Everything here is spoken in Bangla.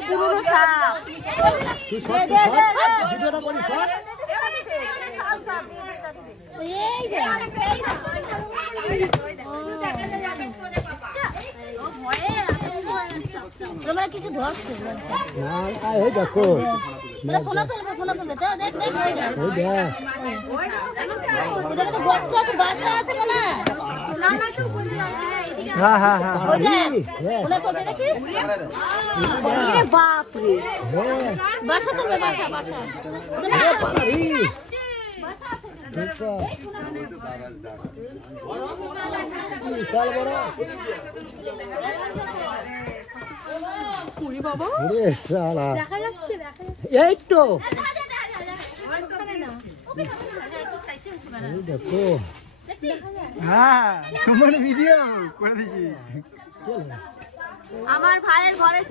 পুরনো সাপ। ভিডিওটা করি সর। এই যে তোমরা কিছু ধরছো না এই দেখো ফোনা চলবে দেখ দেখ ওই দেখ ওটাকে তো গর্ত আছে বাসা আছে না হ্যাঁ হ্যাঁ হ্যাঁ ওই দেখ ফোনা চলছে দেখছিস আরে বাপ রে বাসা চলবে বাসা দেখো বিশাল বড় পুরি বাবা ওরে শালা দেখা যাচ্ছে এই তো এই দেখো হ্যাঁ তোমার ভিডিও করে দিছি আমার ভাইয়ের ঘরের